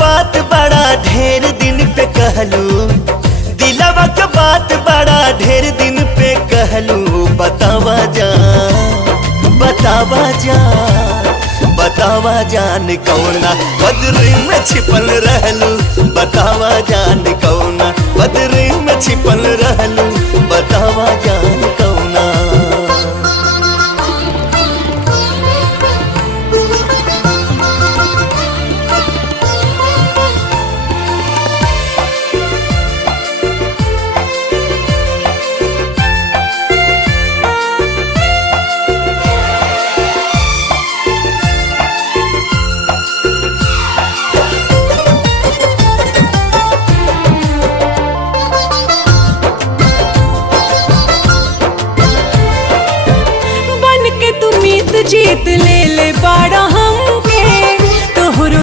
बात बड़ा ढेर दिन पे कहलू, दिलवा के बात बड़ा ढेर दिन पे कहलू। बतावा जान, बतावा जान, बतावा जान कौना बदरी में छिपल रहलू। बतावा जान कौना बदरी में छिपल रहलू। बतावा जान।